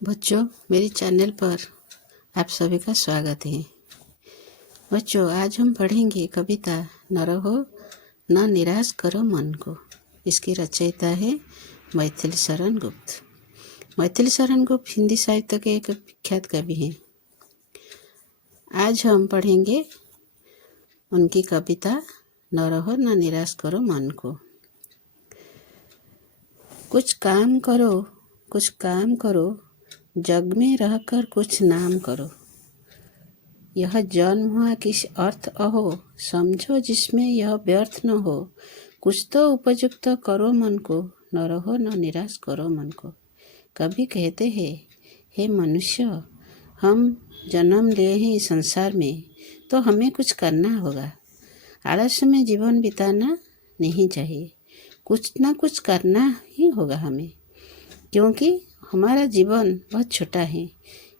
बच्चों, मेरे चैनल पर आप सभी का स्वागत है। बच्चों, आज हम पढ़ेंगे कविता न रहो न निराश करो मन को। इसकी रचयिता है मैथिली शरण गुप्त। मैथिली शरण गुप्त हिंदी साहित्य के एक विख्यात कवि हैं। आज हम पढ़ेंगे उनकी कविता न रहो न निराश करो मन को। कुछ काम करो, जग में रहकर कुछ नाम करो। यह जन्म हुआ किस अर्थ अहो, समझो जिसमें यह व्यर्थ न हो। कुछ तो उपयुक्त करो मन को, न रहो न निराश करो मन को। कवि कहते हैं, हे मनुष्य, हम जन्म लिए हैं इस संसार में, तो हमें कुछ करना होगा। आलस्य में जीवन बिताना नहीं चाहिए। कुछ ना कुछ करना ही होगा हमें, क्योंकि हमारा जीवन बहुत छोटा है।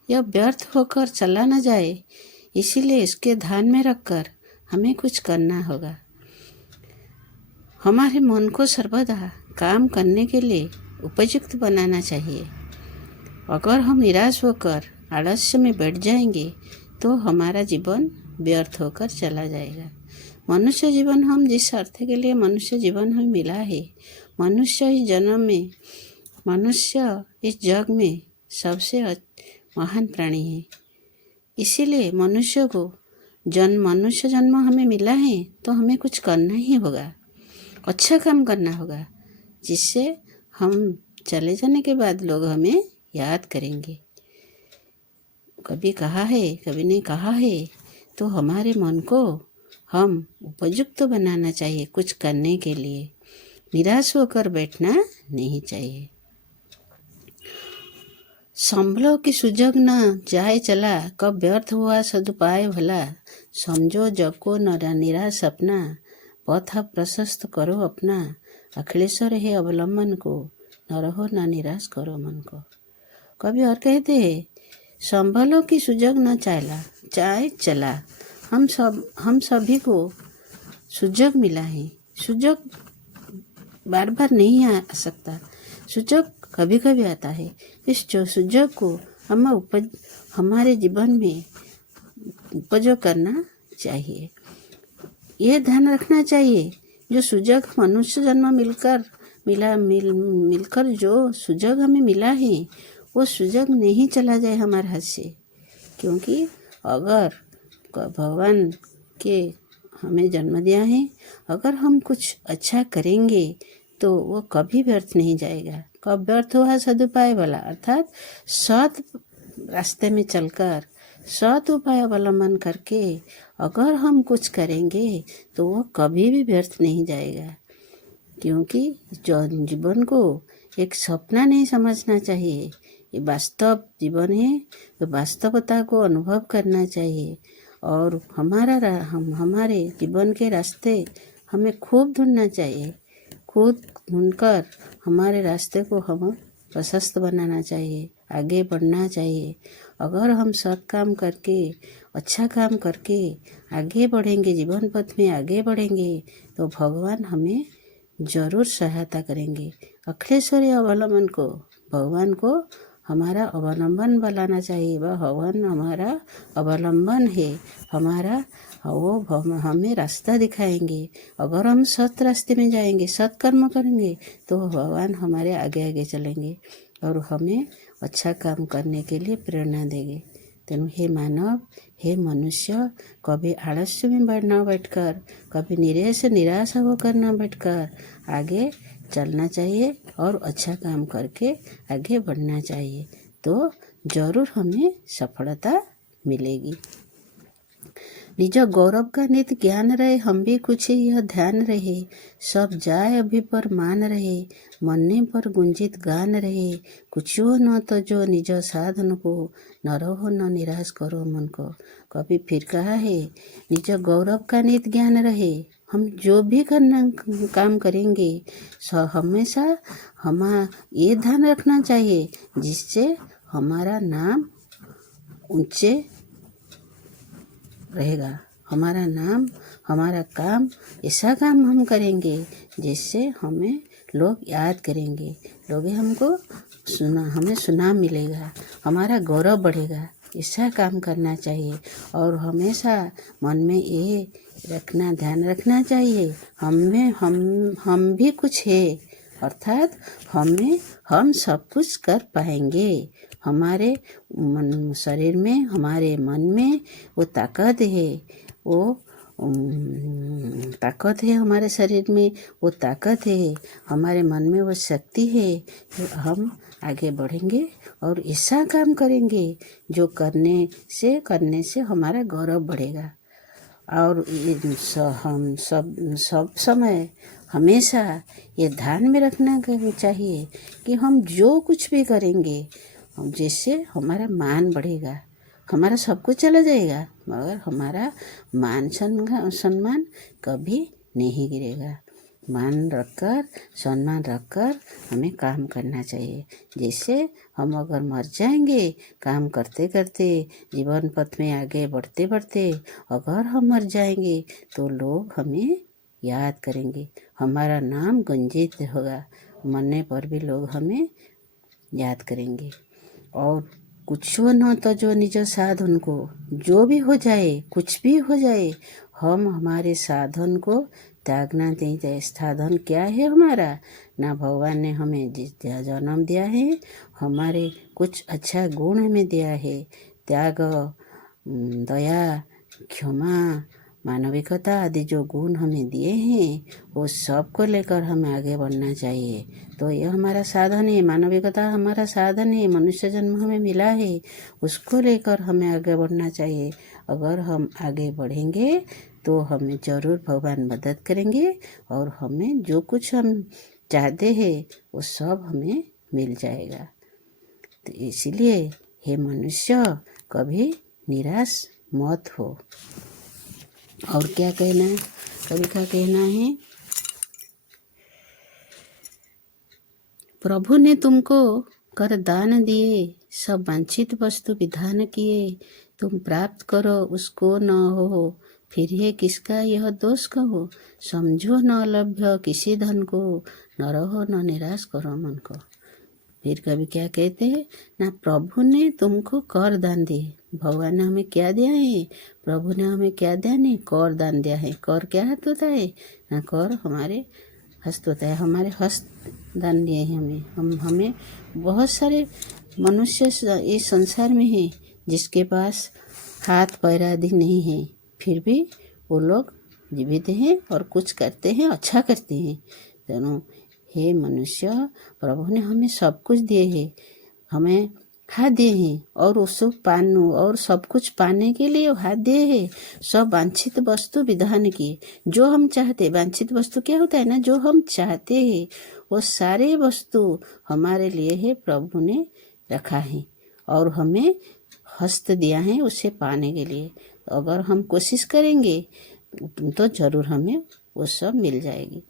यह व्यर्थ होकर चला न जाए, इसीलिए इसके ध्यान में रखकर हमें कुछ करना होगा। हमारे मन को सर्वदा काम करने के लिए उपयुक्त बनाना चाहिए। अगर हम निराश होकर आलस्य में बैठ जाएंगे तो हमारा जीवन व्यर्थ होकर चला जाएगा। मनुष्य जीवन, हम जिस अर्थ के लिए मनुष्य जीवन हमें मिला है, मनुष्य इस जन्म में, मनुष्य इस जग में सबसे महान प्राणी है। इसीलिए मनुष्य जन्म हमें मिला है तो हमें कुछ करना ही होगा, अच्छा काम करना होगा, जिससे हम चले जाने के बाद लोग हमें याद करेंगे। कवि ने कहा है, तो हमारे मन को हम उपयुक्त बनाना चाहिए कुछ करने के लिए। निराश होकर बैठना नहीं चाहिए। संभलो कि सुजग न जाए चला, कब व्यर्थ हुआ सदुपाय भला। समझो जग को न निराश अपना, पथ प्रशस्त करो अपना। अखिलेश्वर है अवलंबन को, न रहो न निराश करो मन को। कभी और कहते हैं, संभलो कि सुजग न जाए चला। हम सभी को सुजग मिला है। सुजग बार बार नहीं आ सकता, सुजग कभी कभी आता है। इस सुजग को हमारे जीवन में उपयोग करना चाहिए। यह ध्यान रखना चाहिए, जो सुजग मनुष्य जन्म मिलकर जो सुजग हमें मिला है, वो सुजग नहीं चला जाए हमारे हाथ से। क्योंकि अगर भगवान के हमें जन्म दिया है, अगर हम कुछ अच्छा करेंगे तो वो कभी व्यर्थ नहीं जाएगा। कब व्यर्थ हुआ सदुपाय वाला, अर्थात सत रास्ते में चलकर सत उपाय अवलंबन करके अगर हम कुछ करेंगे तो वो कभी भी व्यर्थ नहीं जाएगा। क्योंकि जीवन को एक सपना नहीं समझना चाहिए, ये वास्तव जीवन है, तो वास्तवता को अनुभव करना चाहिए। और हमारे जीवन के रास्ते हमें खूब ढूंढना चाहिए। खुद ढूंढकर हमारे रास्ते को हम प्रशस्त बनाना चाहिए, आगे बढ़ना चाहिए। अगर हम सत् काम करके, अच्छा काम करके आगे बढ़ेंगे, जीवन पथ में आगे बढ़ेंगे, तो भगवान हमें जरूर सहायता करेंगे। अखिलेश्वरी अवलंबन को, भगवान को हमारा अवलंबन बनाना चाहिए। वह भगवान हमारा अवलंबन है, वो हमें रास्ता दिखाएंगे। अगर हम सत रास्ते में जाएंगे, सत्कर्म करेंगे, तो भगवान हमारे आगे आगे चलेंगे और हमें अच्छा काम करने के लिए प्रेरणा देंगे। तेणु हे मानव, हे मनुष्य, कभी आलस्य में न बैठकर, कभी निराश होकर न बैठकर आगे चलना चाहिए और अच्छा काम करके आगे बढ़ना चाहिए, तो जरूर हमें सफलता मिलेगी। निज गौरव का नित ज्ञान रहे, हम भी कुछ यह ध्यान रहे। सब जाए अभी पर मान रहे, मरने पर गुंजित गान रहे। कुछ न तो जो निज साधन को, न रहो न निराश करो मन को। कभी फिर कहा है, निज गौरव का नित ज्ञान रहे। हम जो भी काम करेंगे हमेशा ये ध्यान रखना चाहिए, जिससे हमारा नाम ऊंचे रहेगा। हमारा नाम, हमारा काम, ऐसा काम हम करेंगे जिससे हमें लोग याद करेंगे, हमें सुनाम मिलेगा। हमारा गौरव बढ़ेगा। ऐसा काम करना चाहिए और हमेशा मन में ये रखना, ध्यान रखना चाहिए हम भी कुछ है, अर्थात हम सब कुछ कर पाएंगे। हमारे शरीर में, हमारे मन में वो ताकत है, वो ताकत है हमारे शरीर में, वो ताकत है हमारे मन में, वो शक्ति है। तो हम आगे बढ़ेंगे और ऐसा काम करेंगे जो करने से हमारा गौरव बढ़ेगा। और हम सब समय हमेशा ये ध्यान में रखना चाहिए कि हम जो कुछ भी करेंगे जिससे हमारा मान बढ़ेगा। हमारा सब कुछ चला जाएगा मगर हमारा मान सम्मान कभी नहीं गिरेगा। मान रखकर, सम्मान रखकर हमें काम करना चाहिए। जैसे हम अगर मर जाएंगे काम करते करते, जीवन पथ में आगे बढ़ते बढ़ते अगर हम मर जाएंगे तो लोग हमें याद करेंगे, हमारा नाम गुंजित होगा, मरने पर भी लोग हमें याद करेंगे। और कुछ न तो जो निज साधन को, जो भी हो जाए, कुछ भी हो जाए, हम हमारे साधन को त्यागना नहीं चाहिए। साधन क्या है हमारा? ना भगवान ने हमें जन्म दिया है, हमारे कुछ अच्छा गुण हमें दिया है, त्याग, दया, क्षमा, मानविकता आदि जो गुण हमें दिए हैं वो सब को लेकर हमें आगे बढ़ना चाहिए। तो यह हमारा साधन है, मानविकता हमारा साधन है, मनुष्य जन्म हमें मिला है, उसको लेकर हमें आगे बढ़ना चाहिए। अगर हम आगे बढ़ेंगे तो हमें ज़रूर भगवान मदद करेंगे और हमें जो कुछ हम चाहते हैं वो सब हमें मिल जाएगा। तो इसलिए हे मनुष्य, कभी निराश मत हो। और क्या कहना है? कवि का कहना है, प्रभु ने तुमको कर दान दिए, सब वांछित वस्तु विधान किए, तुम प्राप्त करो उसको न हो, फिर ये किसका यह दोष कहो, समझो न अलभ्य किसी धन को, न रहो न निराश करो मन को। फिर कभी क्या कहते हैं ना, प्रभु ने तुमको कर दान दिए। भगवान ने हमें क्या दिया है? प्रभु ने हमें क्या दिया है? कर दान दिया है। कर क्या हाथ होता है ना? कर हमारे हस्त होता है, हमारे हस्त दान दिए हैं हमें बहुत सारे मनुष्य इस संसार में हैं जिसके पास हाथ पैर आदि नहीं है, फिर भी वो लोग जीवित हैं और कुछ करते हैं, अच्छा करते हैं। दोनों हे मनुष्य, प्रभु ने हमें सब कुछ दिए हैं, हमें हाथ दिए हैं और उसको और सब कुछ पाने के लिए हाथ दिए हैं। सब वांछित वस्तु विधान किए, जो हम चाहते। वांछित वस्तु क्या होता है ना? जो हम चाहते हैं वो सारे वस्तु हमारे लिए है, प्रभु ने रखा है और हमें हस्त दिया है उसे पाने के लिए। अगर हम कोशिश करेंगे तो जरूर हमें वो सब मिल जाएगी।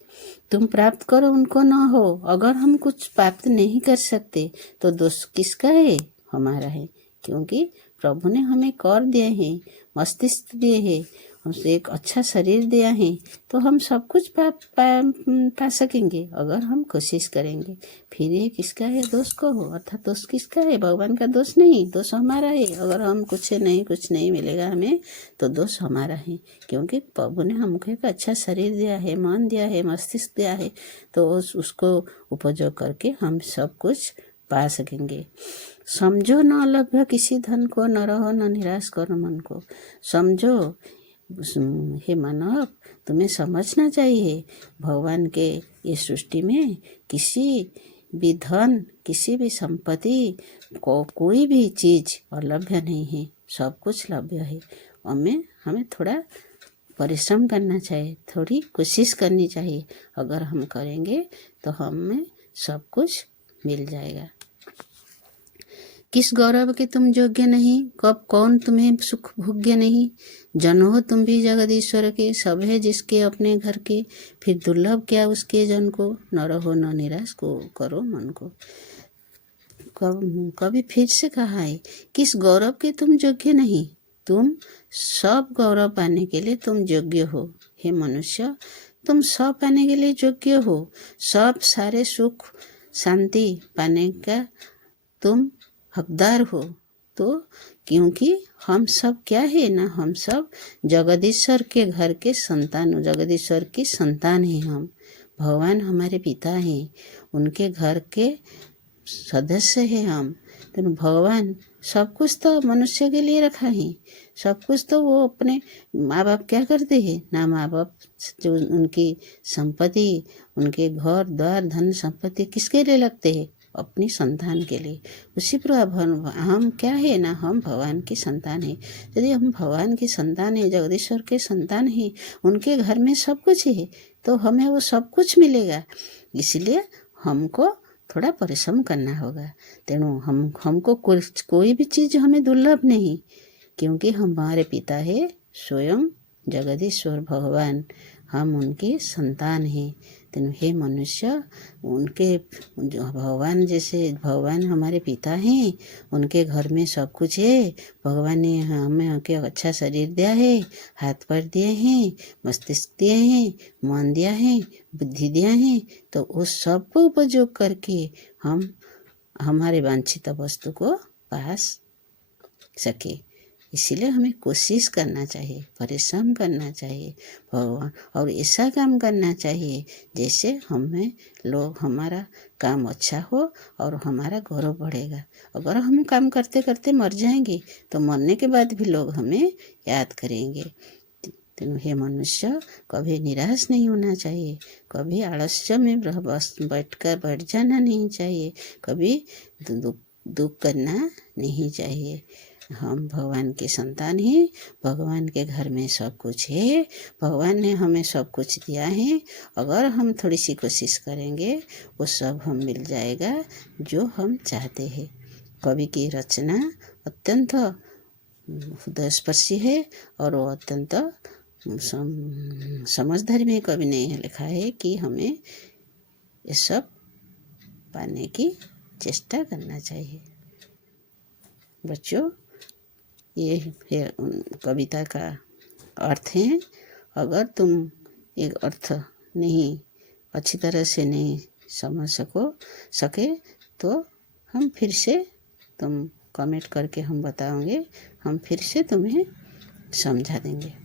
तुम प्राप्त करो उनको न हो। अगर हम कुछ प्राप्त नहीं कर सकते तो दोष किसका है? हमारा है, क्योंकि प्रभु ने हमें कर दिए हैं, मस्तिष्क दिए हैं, हमसे एक अच्छा शरीर दिया है, तो हम सब कुछ पा सकेंगे अगर हम कोशिश करेंगे। फिर ये किसका है? दोष को हो, अर्थात दोष किसका है? भगवान का दोष नहीं, दोष हमारा है। अगर हम कुछ नहीं मिलेगा हमें तो दोष हमारा है, क्योंकि प्रभु ने हमको एक अच्छा शरीर दिया है, मन दिया है, मस्तिष्क दिया है, तो उसको उपयोग करके हम सब कुछ पा सकेंगे। समझो न लभ्य किसी धन को, न रहो न निराश करो मन को। समझो हे मानव, तुम्हें समझना चाहिए भगवान के ये सृष्टि में किसी भी धन, किसी भी संपत्ति को, कोई भी चीज अलभ्य नहीं है, सब कुछ लभ्य है। हमें थोड़ा परिश्रम करना चाहिए, थोड़ी कोशिश करनी चाहिए। अगर हम करेंगे तो हमें सब कुछ मिल जाएगा। किस गौरव के तुम योग्य नहीं, कब कौन तुम्हें सुख भोग्य नहीं। जन हो तुम भी जगदीश्वर के, सब है जिसके अपने घर के, फिर दुर्लभ क्या उसके जन को, न रहो न निराश को करो मन को। कभी फिर से कहा है, किस गौरव के तुम योग्य नहीं। तुम सब गौरव पाने के लिए तुम योग्य हो। हे मनुष्य, तुम सब पाने के लिए योग्य हो। सब सारे सुख शांति पाने का तुम हकदार हो। तो क्योंकि हम सब क्या है ना, हम सब जगदीश्वर के घर के संतान, जगदीश्वर की संतान हैं हम। भगवान हमारे पिता हैं, उनके घर के सदस्य हैं हम। तो भगवान सब कुछ तो मनुष्य के लिए रखा है, सब कुछ तो वो अपने माँ बाप क्या करते हैं ना, माँ बाप जो उनकी संपत्ति, उनके घर द्वार धन संपत्ति किसके लिए लगते हैं, अपनी संतान के लिए। उसी प्रकार हम क्या है ना, हम भगवान की संतान है। यदि हम भगवान की संतान है, जगदीश्वर के संतान है, उनके घर में सब कुछ है, तो हमें वो सब कुछ मिलेगा। इसलिए हमको थोड़ा परिश्रम करना होगा। तेणु हमको कोई भी चीज़ हमें दुर्लभ नहीं, क्योंकि हमारे पिता है स्वयं जगदीश्वर भगवान, हम उनके संतान हैं। तेणु हे मनुष्य, उनके जो भगवान, जैसे भगवान हमारे पिता हैं, उनके घर में सब कुछ है। भगवान ने हमें के अच्छा शरीर दिया है, हाथ पैर दिए हैं, मस्तिष्क दिए हैं, मन दिया है, बुद्धि दिया है। तो उस सब को उपयोग करके हम हमारे वांछित वस्तु को पास सके। इसीलिए हमें कोशिश करना चाहिए, परिश्रम करना चाहिए भगवान, और ऐसा काम करना चाहिए जैसे हमें लोग, हमारा काम अच्छा हो और हमारा गौरव बढ़ेगा। अगर हम काम करते करते मर जाएंगे तो मरने के बाद भी लोग हमें याद करेंगे। तेणु हे मनुष्य, कभी निराश नहीं होना चाहिए, कभी आलस्य में बैठ जाना नहीं चाहिए, कभी दुख करना नहीं चाहिए। हम भगवान के संतान हैं, भगवान के घर में सब कुछ है, भगवान ने हमें सब कुछ दिया है। अगर हम थोड़ी सी कोशिश करेंगे वो सब हम मिल जाएगा जो हम चाहते हैं। कवि की रचना अत्यंत हृदयस्पर्शी है और वो अत्यंत समझदारी में कवि ने लिखा है कि हमें ये सब पाने की चेष्टा करना चाहिए। बच्चों, ये है कविता का अर्थ है। अगर तुम एक अर्थ नहीं अच्छी तरह से नहीं समझ सके तो हम फिर से, तुम कमेंट करके हम बताओगे, हम फिर से तुम्हें समझा देंगे।